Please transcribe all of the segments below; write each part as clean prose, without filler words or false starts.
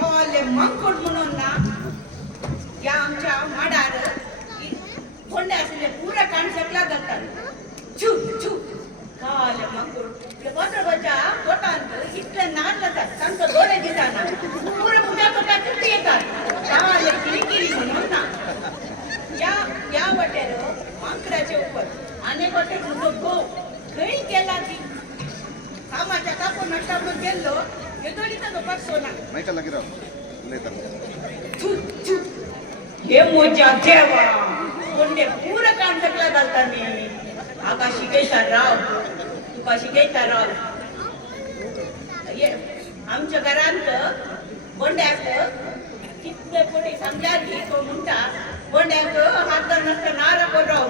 हवाले मंकोड म्हणून ना या आमच्या माडार कोंडे असले पुरा कान सकला जातात छू छू हवाले मंकोड पत्र बचा पोटांत इतले नाल जातात सांगतो डोळे दिसाना पुरा पुजा कोटा किती येतात हवाले किरकिरी म्हणून ना या वटेर मांकडाचे उपर अनेक वटेर तुझो गो गई केला ती कामाच्या कापून नष्टावरून गेलो येदोडीचा तो पक्षो ना माहिती लगी राव लेता छू छू हे मोजा देवा कोणते पुरा काम सकला घालता मी आका शिकयता राव तुका शिकयता राव ये आमच्या घरांत बोंड्याक कितले पोटी सांगल्यार की तो म्हणटा बोंड्याक हात नसता नारा कोण राव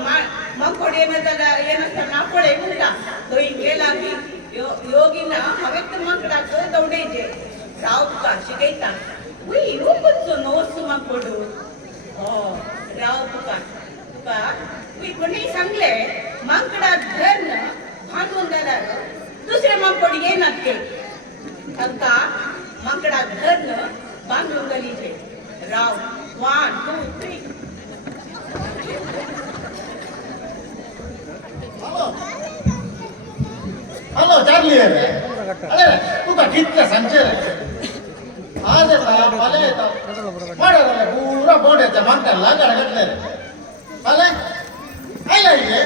मंकोड येनसता नापळे म्हणटा थंय गेला की योगिना हांवें तर मंकडाक दवडायचे राव तुका शिकयता उय येवचो नोस मंकोड राव तुका उय कोणी सांगले मंकडाक धरण बांदून जाल्यार दुसरे मंकोड येनात ते तांकां मंकडाक धरण बांदून घालीचे राव 1 2 3 हॅलो चार्ली अरे तू का कितले सांगचे आज येता फाल्यां येता माडा पुरा बोंड्याच्या मागच्या लागाड घातले रे फाल्यां आयला इले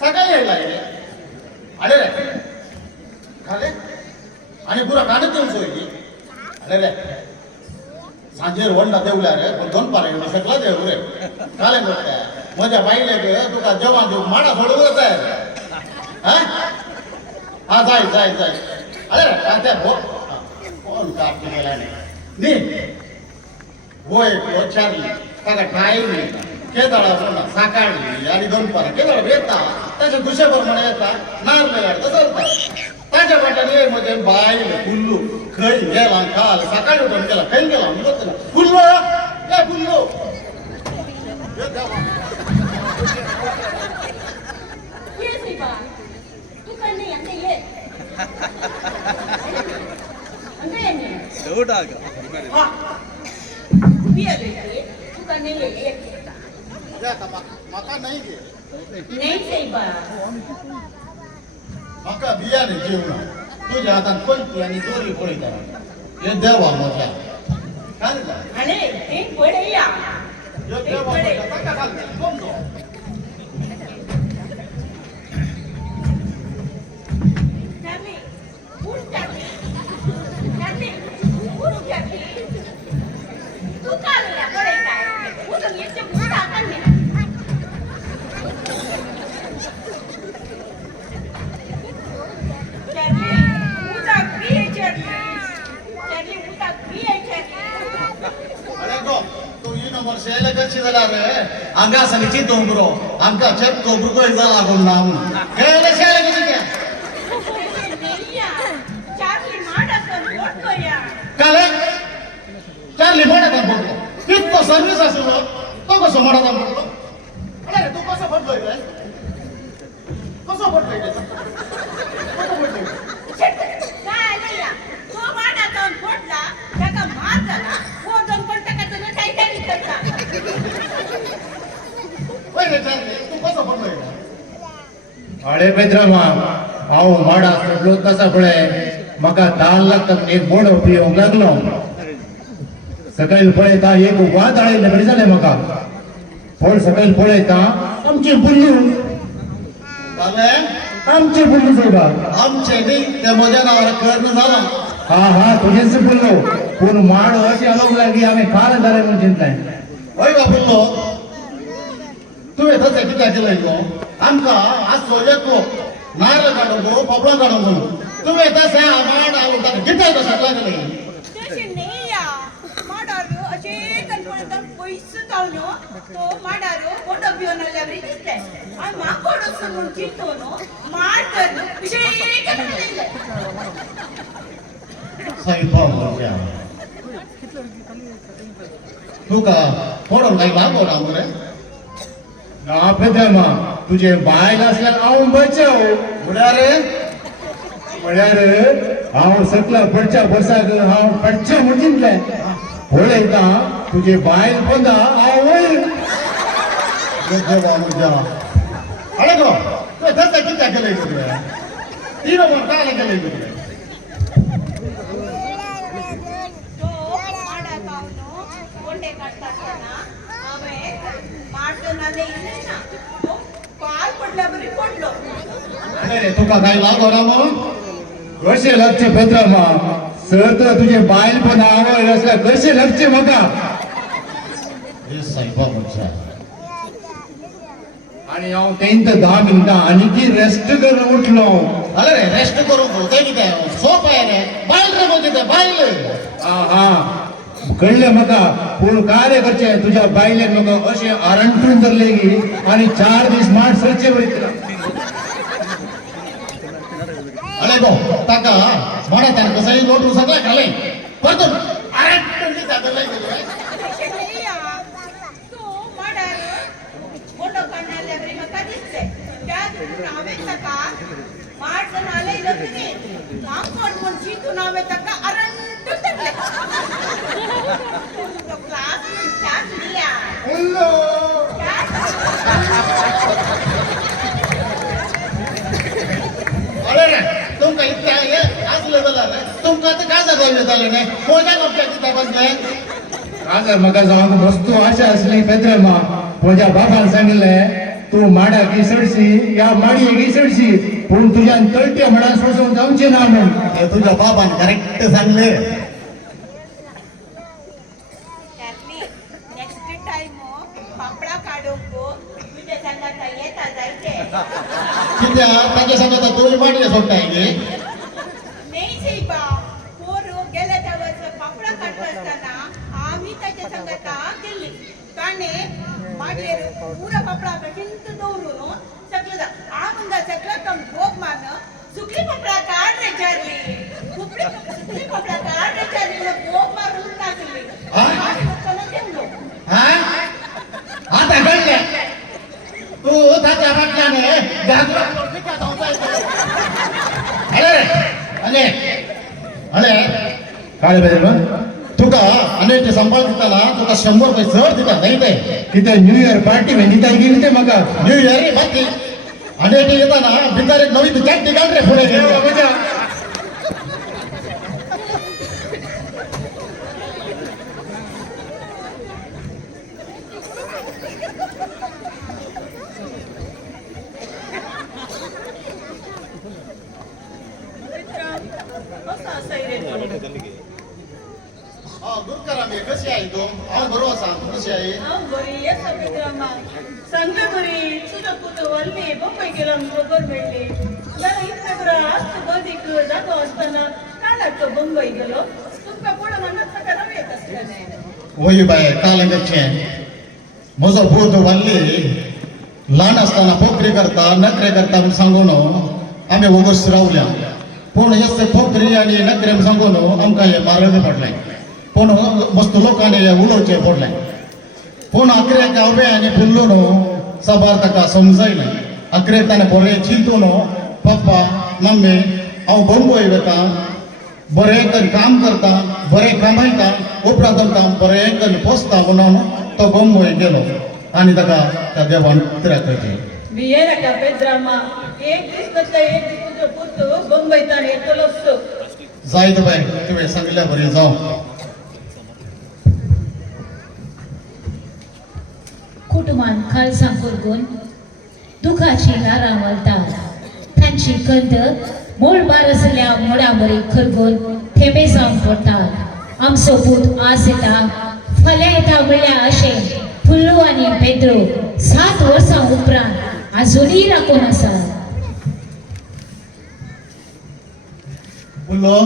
सकाळी आयला इले अरे रे खाले आणि पुरा काढत येऊन सोयी अरे रे सांजेर वंडा देवल्या रे पण दोन पारे सकला देव रे काले करता माझ्या बाईले तुका जेवण देऊ माडा सोडून जाता हा हा जाय जाय जाय अरे आता फोन कापते गेला नाही होय चारली ताका टाईम केदळा सोडा साकाळली आणि दोन पार केदळ येता त्याच्या दुसऱ्यावर म्हणा येता नारले गाडता चलता ताच्या वाट्याने मध्ये बाईल फुल्लू खै गेला काल सकाळी उठून गेला खै गेला म्हणतो फुल्लो ए फुल्लो मका नाही मका बिया नाही जेवण तुझ्या हातात कोणती आणि दोरी पोळी करा हे देवा मजा अरे ते पडे या देवा मजा कोण आमका सांगची दोंगरो आमका चेक कोबरुको जाला कोण नाम केले शाळे किती क्या चार्ली माडासन बोलतो या काले चार्ली मोडा बोलतो किती सर्व्हिस असलो तो कसं मोडा बोलतो अरे तू कसं फटलोय रे कसं फटलोय रे कसं फटलोय काय नाही या तो माडासन फोडला त्याका मार झाला वो दोन पण टाकायचं ना काही काही करता अरे पेद्रमा हांव माडा सोडलो तसा पळय म्हाका ताण लागता एक बोडो पिवंक लागलो सकयल पळयता एक वाद आळिल्ले बरें जालें म्हाका पळ सकयल पळयता आमचे बुल्लू आमचे बुल्लू साहेबा आमचे न्ही ते म्हज्या नावार कर्ण जाला हा हा तुझेच बुल्लू पूण माडो अशें आलोंक लागली हांवें काल जालें म्हूण चिंतलें हय बाबुल्लो तुवें तशें कित्याक केलंय गो आमकां आज सोयेतलो नारळ काडूंक पोपळां काडूंक म्हणून तुवें तशें माड आवडटा कित्याक तशें लागलें तशें नाही या माडारो अशे कनपणेंतल्यान पयस जावन तो माडारो कोडो पिवन आल्या बरी दिसले आनी माकोड असो म्हूण चिंतो न्हू माड तर न्हू अशें केलें सैफा म्हज्या तुका पडोन काय लागो ना मरे ना पेद्रमा तुझे बायल आसल्यार हांव बचव म्हळ्यार म्हळ्यार हांव सकला पडच्या बसाक हांव पडच्या म्हणचितले पळयता तुजे बायल बंदा हांव वयर देवा म्हज्या अरे गो तूं धरता कित्याक गेलय तुगे तीन म्हणटा गेलय तुगे तो माडा गावनो कोंडे काढताना हांवें माडटनाले इल्ले ना तो पाल पडल्या बरी पडलो अरे तुका काय लागो ना मग कशें लागचे पेद्रामा सर तर तुजे बायल पण आवय असल्या कशें लागचे म्हाका हे सायबा म्हज्या आणि हांव तेंत 10 मिनटां आनीकी रेस्ट करून उठलो अरे रे रेस्ट करूंक ते कितें सोप आहे रे बायल रे म्हणजे ते बायल हा कळलें म्हाका पूण काय रे करचे तुज्या बायलेन म्हाका अशें आरंटून धरले की आनी 4 दीस माड सरचे वयतला अरे गो ताका म्हणा त्यानं कसंही लोटू सगळं खाले परतून अरे तुमची जागा लय गेली तू माडार मोठो काढणाऱ्या बरी म्हाका दिसते त्या हांवें ताका माडटनाले इल्लो कितें काम कोण म्हूण चिंतून हांवें ताका आरंटून धरले तो क्लास म्हणटाच लिया अरे रे तुमका इतक्या हे असलं झालं रे तुमका आता काय झालं झालं नाही कोणत्या गोष्टी किती बसले आज म्हाका जावंक मस्तू आशा आसली पेद्रमा म्हज्या बापान सांगिल्लें तूं माडाक इसडशी या माडयेक इसडशी पूण तुज्यान तळटे म्हणा सोसून जावचें ना म्हूण हे तुझ्या बाबान करेक्ट सांगले त्यातली नेक्स्ट टाइम पापडा काडूंक तुझ्या संगात येता जायचे कित्या ताच्या सांगता दोन माडी सोडटाय गे नाही साहेबा पोरू गेल्या त्या वर्ष पापडा काढता असताना आम्ही त्याच्या संगात गेल्ली ताणे माडयेर पुरा पापडा कठीण दवरून सकलं आ म्हणटा सकलं कम भोग मान सुकली पापडा काढ रे चारली सुकली पापडा काढ रे चारली भोग मारून टाकली हा आता कळले तू ताच्या बाटल्याने गाजरा अरे अरे अरे काय पेद्रमा तुका अनेक सांभाळ दिताना तुका 100 रुपये चड दिता नाही ते कितें न्यू इयर पार्टी वें दिताय गेली ते म्हाका न्यू इयर रे बाकी अनेक येताना भितर एक नवी चॅक घाल रे पुढे म्हज्या गुरुकरा मी कशी आहे तू बरोबर सांग कशी आहे सांगते बरी तुझं पुतं वाल्ली बंबई गेला बरोबर भेटली जरा इतकं बरं असतं बदीक जातो असताना काय लागतं बंबई गेलो तुमका पुढं म्हणत सगळं रवी येत असलं नाही वही बाय कालंगचे म्हजो भूत वाल्ली ल्हान असताना पोखरी करता नखरे करता म्हूण सांगून आमी वगोस रावल्या पूण हे पोखरी आनी नखरे सांगून आमकां हे मारग पडलें पूण मस्त लोकांनी हे उलोवचें पडलें पूण अकरेक हांवें आनी फुल्लून साबार ताका समजयलें अकरेक ताणें बरें चिंतून पप्पा मम्मी हांव बंबई वता बरें करून काम करता बरें कमयता उपरांत आमकां बरें करून पोसता म्हणून तो बंबई गेलो आनी ताका त्या देवान उतराक कळचें बिये नाका पेद्रामा एक दीस बदला एक दीस तुझो पुत बंबईतान येतलोच जायत बाय तुवें सांगल्या बरें जावं कुटुंबान खालसा करगून दुखाची लारां वळटात तांची कंद मोड बार आसल्या मोडा बरी खरगून थेंबे जावन पडटात आमचो पूत आस येता फाल्यां येता म्हणल्यार अशें फुल्लू आनी पेद्रो 7 वर्सां उपरांत आजुनूय राखून आसात उल्लो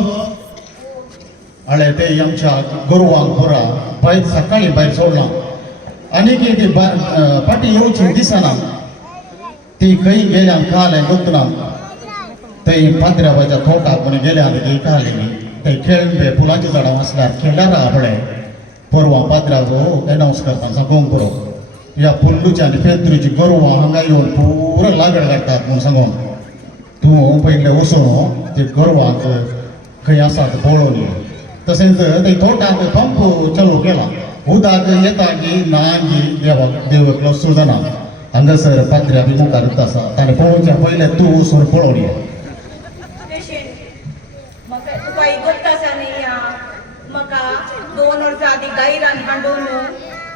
अळे ते आमच्या गोरवांक पुरा भायर सकाळी भायर सोडलां आनी ती पाटी येवची दिसना ती खंय गेल्या काल गुंतना थंय पाद्र्याबाच्या तोटाक म्हण गेल्या ती काली थंय खेळ फुलांच्या झाडां आसल्यार खेळार आपणे परवां पाद्राचो एनावन्स करता सांगूंक पुरो ह्या पुल्लूच्या आनी पेद्रूची गोरवां हांगा येवन पुरो लागड काडटात म्हूण सांगून तूं पयले वचून ते गोरवांक खंय आसात पळोवनी तशेंच थंय तोटाक पंप चालू केला उदक येतागी नागी देवाक लसूं जाना हांगासर पाद्र्या बी मुखारच आसा ताणें पळोवच्या पयले तूं वचून पळोवन ये म्हाका तुका इगत आसा न्ही म्हाका 2 वर्सां आदी गायरान हाडून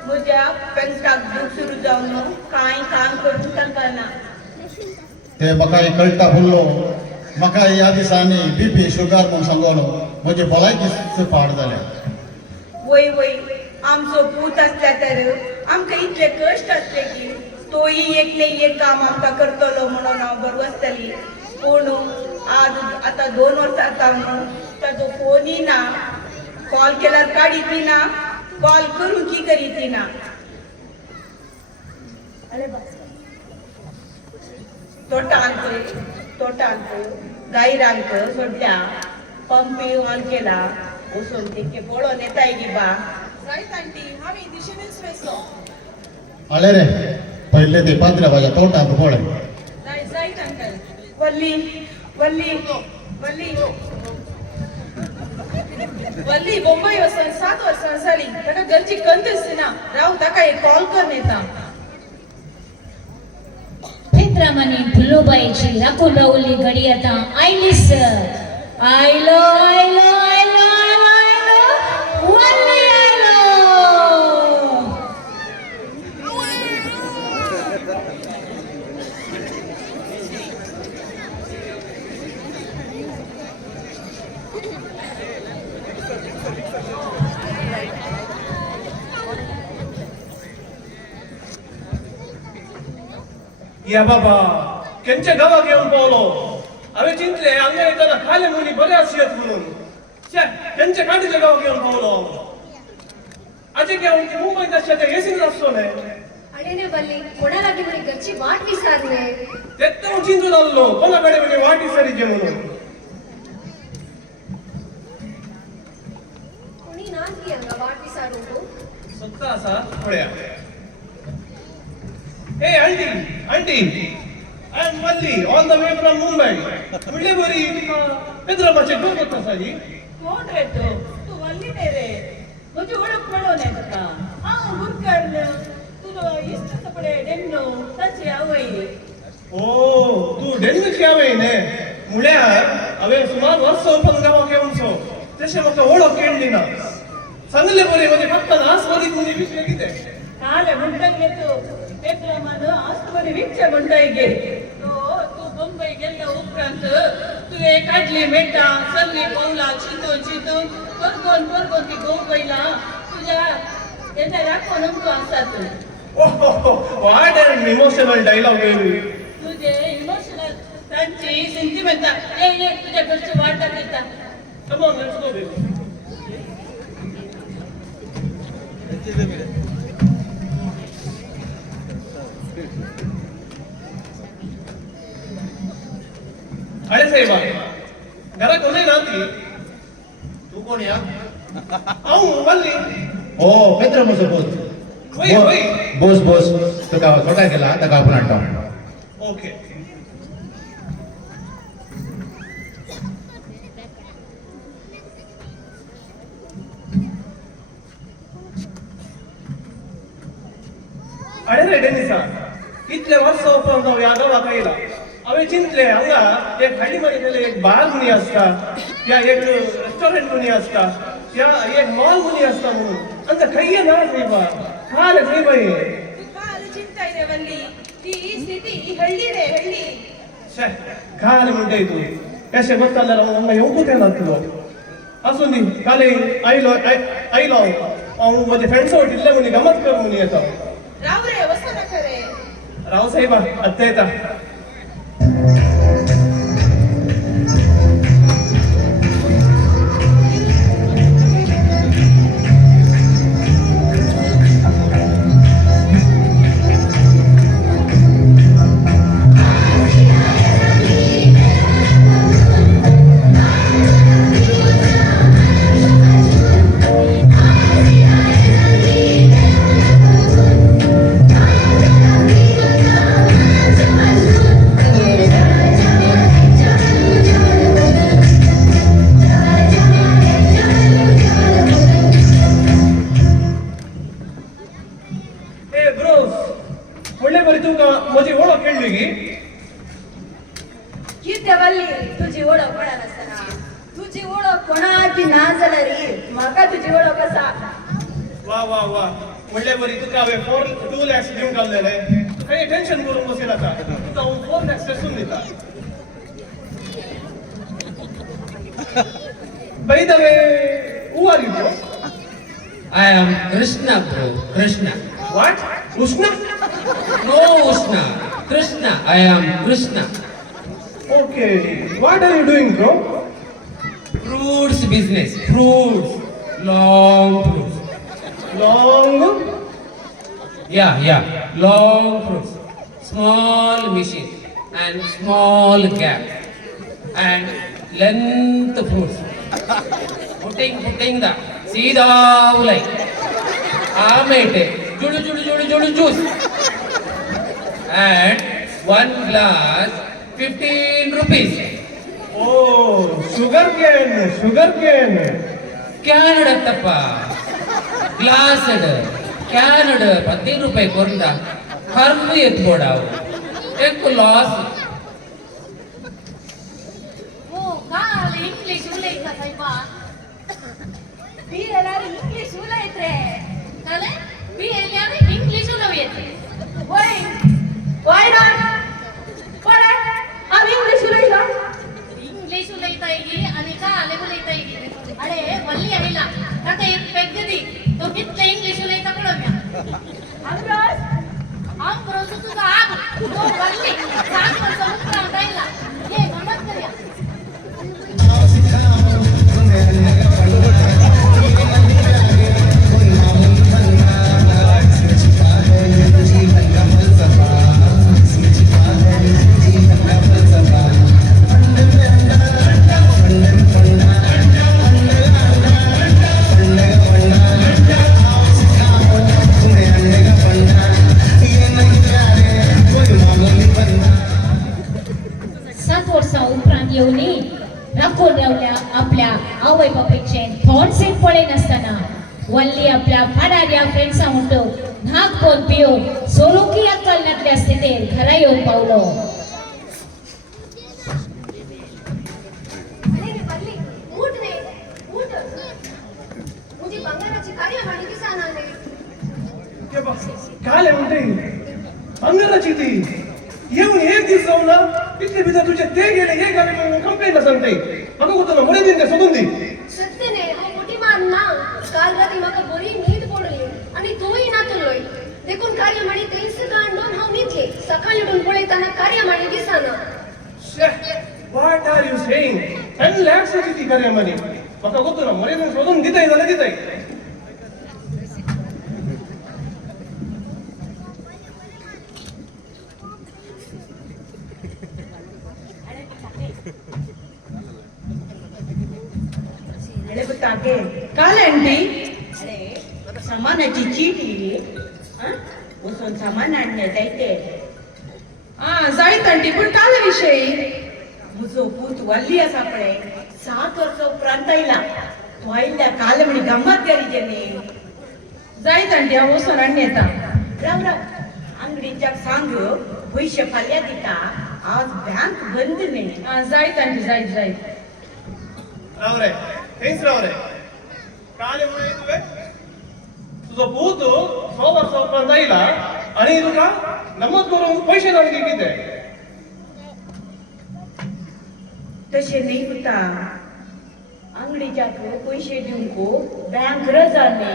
म्हज्या पेन्टाक दूख सुरू जावन कांय काम करूंक तांकां ते म्हाका कळटा फुल्लो म्हाका ह्या दिसांनी BP शुगर म्हूण सांगून म्हजी भलायकी पाड जाल्या वय वय आमचो पूत आसल्या तर आमकां इतले कश्ट आसले की तोय एकले एक काम आमकां करतलो म्हणून हांव बरो आसतली पूण आज आतां 2 वर्सां जावन ताजो फोनय ना कॉल केल्यार काडीत ना कॉल करून की करीत ना तोटांक गायरांक सद्या पंपी ऑन केला वचून तेके पळोवन येताय गी बा जायत आंटी हांव ही दिशेनच वयसलो आले रे पहिले ते पाद्र्या म्हाज्या तोटांत पळय जायत अंकल वल्ली वल्ली वल्ली वल्ली मुंबई वचून 7 वर्सां जाली ताका घरची कंत दिसना राव ताका एक कॉल कर नेता पेद्रामाने फुलोबाईची राखून रावली घडी आता आयली सर आयलो आयलो आयलो आयलो आयलो वल्ली आयलो या बाबा केंच्या गावा घेऊन पावलो हांवें चिंतले हांगा येताना खाले मुली बरे आसयत म्हणून केंच्या काडीच्या गावा घेऊन पावलो आजे घेऊन मुंबईत आसता ते एसीन आसतले अरे रे बल्ली कोणा लागली म्हणे घरची वाट विसरले तेच तर चिंतून आल्लो कोणाकडे म्हणजे वाट विसरीचे म्हणून कोणी ना की हांगा वाट विसरू तू सत्ता आसा पळया Hey auntie, auntie, I am Valli on the way from Mumbai. म्हणले बरी तुका पेद्रामाचे घर घेता साजी कोण रे तू वल्ली रे रे म्हजी ओळख पळोवन आहे तुका हांव गुरकर्ण तुजो इश्ट सपडे डेन्नो ताची आवय ओ तू डेन्नूची आवय ने म्हळ्यार हांवें सुमार वर्स ओपन गांवाक येवनसो तशें म्हाका ओळख केळ्ळी ना सांगले बरी म्हणजे फक्त नासवरी कोणी विशय कितें काले म्हणटले तू पेद्रामान आसमनी विकचे म्हणटाय गे तू मुंबई गेल्या उपरांत तुवें काडले मेटा सगळी पवला चिंतून परगोन ती गोव पयला तुज्या तेन्ना राखोन अमको आसात व्हाट एन इमोशनल डायलॉग तुझे इमोशनल तांची सेंटिमेंटल ये तुझ्या घरची वाट दाखयता come on let's go baby अरे साहेबा घरा कोणी नाती तू कोण या हांव वल्ली ओ पेद्रा म्हजो बोस वय वय बोस तुका छोटा केला ताका आपण हाडटा ओके अरे रे डेनिसा कितले वर्स उपरांत हांव ह्या गांवाक आयला हांवें चिंतले हांगा एक हाडी मध्ये गेले एक बार मुनी आसता या एक रेस्टॉरंट मुनी आसता या एक मॉल मुनी आसता म्हणून अंत खंय ना साहेबा खाल साहेबा तुका आले चिंताय रे वल्ली ती स्थिती ही हळ्ळी रे हळ्ळी खाल म्हणटाय तू कशें बघता जाल्यार हांगा येवंकूच येना तुलो आसूं दी काले आयलो हांव म्हजे फ्रेंड्सा वटिल्ले म्हणी गमत कर म्हणी येता राव रे वसना खरे राव साहेबा आत्ता येता किती वल्ली तुझी ओळख कोणाला असताना तुझी ओळख कोणाची ना जाल्यार रे म्हाका तुझी ओळख कसा वा वा वा म्हणले बरी तुका हांवें 2 lakhs दिवंक घाललेले काही टेन्शन करून बसयला आता तुका हांव 4 lakhs कसून दिता By the way, who are you, bro? I am Krishna, bro. Krishna. What? Ushna? No, Krishna. Krishna. I am Krishna. Okay. What are you doing, bro? Fruits business. Fruits. Long fruits. Long? Yeah. Long fruits. Small machine and small gap and length fruits. Putting the सीधा उलाई आमेटे जुड़ू juice and 1 glass 15 rupees. Oh, sugar cane. Canada tappa glass Canada 10 रुपये कोरंदा खर्च येत बोडाव एक loss हो काल English उलयता सायबा बी एल्यार इंग्लिश उलयत रे जाले बी एल्यार इंग्लिश उलयत वय नॉट पण आम्ही इंग्लिश उलयता आणि का आले उलयता अरे वल्ली आईला काका एक पेग दी तो कितले इंग्लिश उलयता पळोवया आमरोज तुझा आग तो वल्ली सांग समुद्रात राहिला ये गमत करूया आपल्या आवय बापेक्षेन थोडसे पळे नसताना वल्ली आपल्या फाडाऱ्या फ्रेंड्सा म्हणतो नाक पोन पिऊन सोलोकी अक्कलनातल्या स्थितीत घरा येऊन पावलो काल म्हणते अंगणाची ती येऊन एक दिवस जाऊन ना तिथले भितर तुझे ते गेले हे गाणे म्हणून कंप्लेंट सांगते मग होतं ना मोरे दिन सोडून दे सत्यने हांव मोठी मान ना काल राती म्हाका बरी न्हीद पडली आणि तूंय नातलोय देखून कार्यमाणी थंयसर गांडून हांव न्हिदले सकाळी उठून पळयतना कार्यमाणी दिसना what are you saying 10 lakhs ची कार्यमाणी म्हाका होतं ना मोरे दिन सोडून दिताय जाल्यार दिताय काल आंटी अरे सामानाची चीटी वचून सामान आणण्यात येते जायत आंटी पण काल विषयी म्हजो पूत वल्ली आसा पळय 7 वर्सां उपरांत आयला तो आयिल्ल्या काल म्हणी गंमत केली जेणे जायत आंटी हांव वचून हाडून येता राव अंगडीच्याक सांग पयशे फाल्यां दिता आज बँक बंद न्ही जायत आंटी जायत राव रे थँक्स राव रे काल म्हणून तुवें तुजो पूत 6 वर्सां उपरांत आयला आनी तुका नमत करून पयशे नांगी कितें तशें न्ही पुता अंगडीच्याक पयशे दिवंक बँक रजा न्ही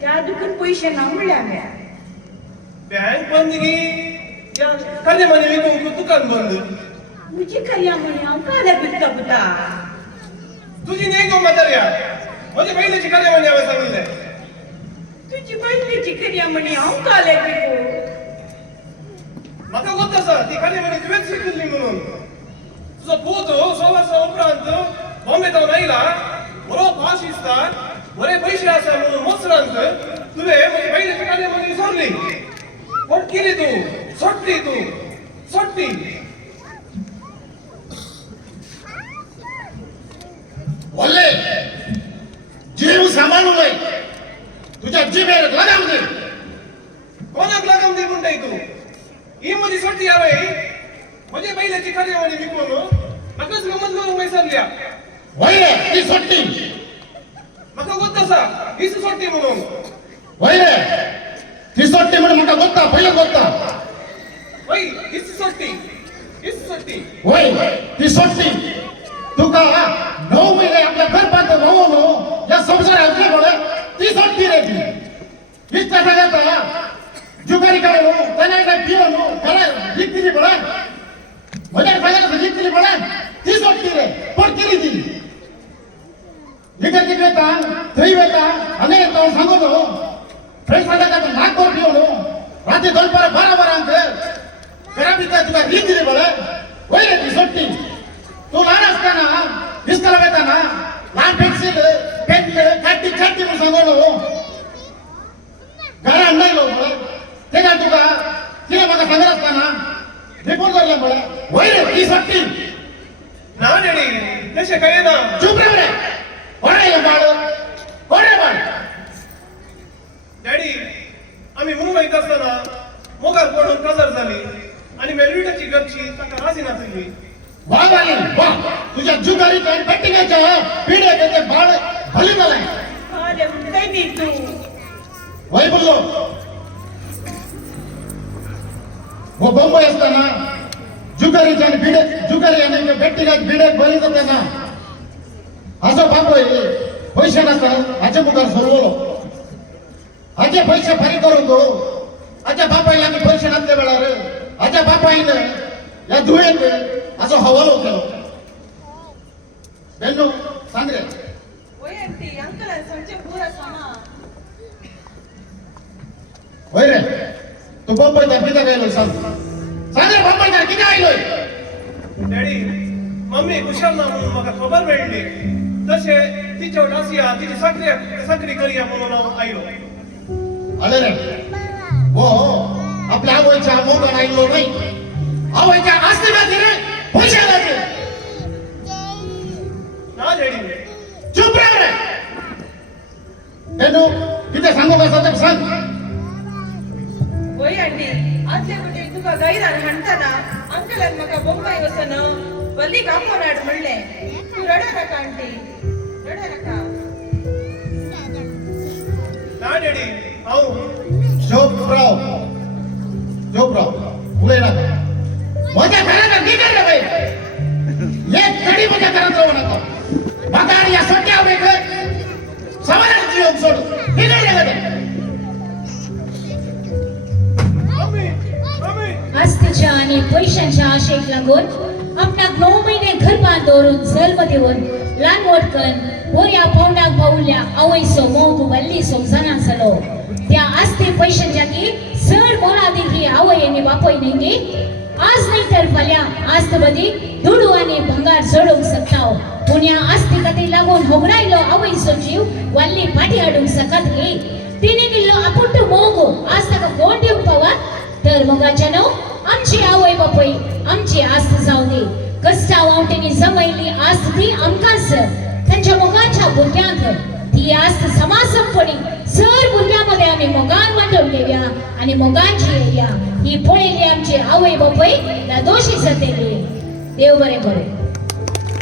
त्या दुखून पयशे ना म्हणल्या बँक बंद गी त्या कार्यमानी विकूंक दुकान बंद म्हजी कार्यामणी हांव काल्याक विकता पुता तुझी न्ही गो म्हाताऱ्या म्हजे पयलींची कार्यामानी हांवें सांगिल्लें तुजी पयलीची कार्यामणी हांव काल्याक विकूं म्हाका गोत आसा ती कार्यामानी तुवेंच शिकिल्ली म्हणून तुजो पूत 6 वर्सां उपरांत बॉम्बेतावन आयला बरो पास दिसता बरे पयशे आसा म्हणून मोसरांत तुवें म्हजी पयलीची कार्यामानी विसरली पण केली तूं सोडटी बोलले जीव सांभाळून लय तुझ्या जिभेर लगाम दे कोणाक लागम दी म्हणटाय तू ही म्हजी सोडटी हांवें म्हजे पयलीची कार्यामानी विकून कसल्या वैरे ती सोट्टी म्हाका गोत आसा ही सोडटी म्हणून वैरे ती सोट्टी म्हणून म्हाका गोत्ता पयलें गोत्ता वय ही सोडटी वय ती सोट्टी तुका 9 महिने आपल्या घर बांधून न्हू या संसार घातले बोले ती सोट्टी रे ती इच्छा सांगता जुगारी काय न्हू त्याने काय पियो न्हू त्याला जिंकली बोला मजा सांगायला जिंकली बोला ती सोट्टी रे पण केली ती निकल वेता थई वेता अने तो सांगो न्हू फ्रेंड सांगता नागपूर पियो न्हू रात्री 12 अंक घरा भितर तुका जिंकली बोला वय रे ती सोट्टी तू लहान असताना दिसताना येताना लहान पेन्सिल पेन काटी काटी म्हणून सांगलो घरा नाही लोक ते काय तुका तिला मला सांगत असताना रिपोर्ट करले मला वय रे ती सट्टी ना डॅडी तसे काय ना चुप रे कोणे बाळ कोणे बाळ डॅडी आम्ही मुंबईत असताना मोगार पडून कजर झाली आणि मेलविटाची घरची ताका राजी नाचली वाह वाली वाह तुझ्या जुगारी आणि बॅटिंगच्या पिढे त्याचे बाळ भली झालाय अरे म्हणताय ती तू वय बोललो वो बंबई असताना जुगारीच्या आणि भिडे जुगारी आणि बॅटिंगात भिडे बळी जाताना असं बापय पैसे नसताना हाचे मुखार सोडवलो हाचे पैसे फारी करून दो हाच्या बापाईला आम्ही पैसे नसले वेळा रे हाच्या बापाईने या धुळेने असं हवालो केलं बेनो सांग रे वय आंटी अंकल सांगचे पुरा साना होय रे तू बंबईत किती गेलो सांग सांग रे बंबईत किती आलोय डॅडी मम्मी हुशार ना म्हणून म्हाका खबर मेळ्ळी तशे तिच्या डासिया तिची साखरी करिया म्हणून हांव आयलो आले रे हो आपल्या आवयच्या मोठा आयलो नाही आवयच्या आस्ती रे पैसे लागले ना डॅडी चुप रे बेनो किती सांगू का सतत सांग वय आंटी आदले कुठे तुका गैरान म्हणताना अंकलान म्हाका बंबई वचन बल्ली कापून हाड म्हणले तू रडा नाका आंटी रडा नाका ना डॅडी हांव जोपराव उलय ना माझ्या घराला निघाल रे बाई एक घडी माझ्या घरात राहू नका बघा या सोट्या वेगळ समाजात जीवन सोड निघाल रे मम्मी मम्मी आस्तीच्या आणि पैशांच्या आशेक लागून आपणाक 9 महिने घर बांधून जन्म देऊन लहान मोठकन बोऱ्या पावणाक भाऊल्या आवयसो मोग वल्ली सोमजाना झालो त्या आस्ती पैशांच्या की सड मोळा देखी आवयने बापयने आज नाही तर फाल्या आस्तबदी दुडू आणि भंगार सोडूंक सकताव पुण्या आस्तिकते लागून होगडायलो आवयसो जीव वल्ली पाठी हाडूंक सकत घे तिने गेल्लो आपुट्टू मोगो आज ताका कोण दिवंक पावा तर मोगाच्या नो आमची आवय बापय आमची आस्त जाऊ दे कष्टा वावटेने जमयली आस्त ती आमकांच त्यांच्या मोगाच्या भुरग्यांक ती आस्त समासपणी सर भुरग्यामध्ये आम्ही मोगान वाटून घेऊया आणि मोगांची येऊया ही पळयली आमची आवय बापय ना दोषी सतेली देव बरे करू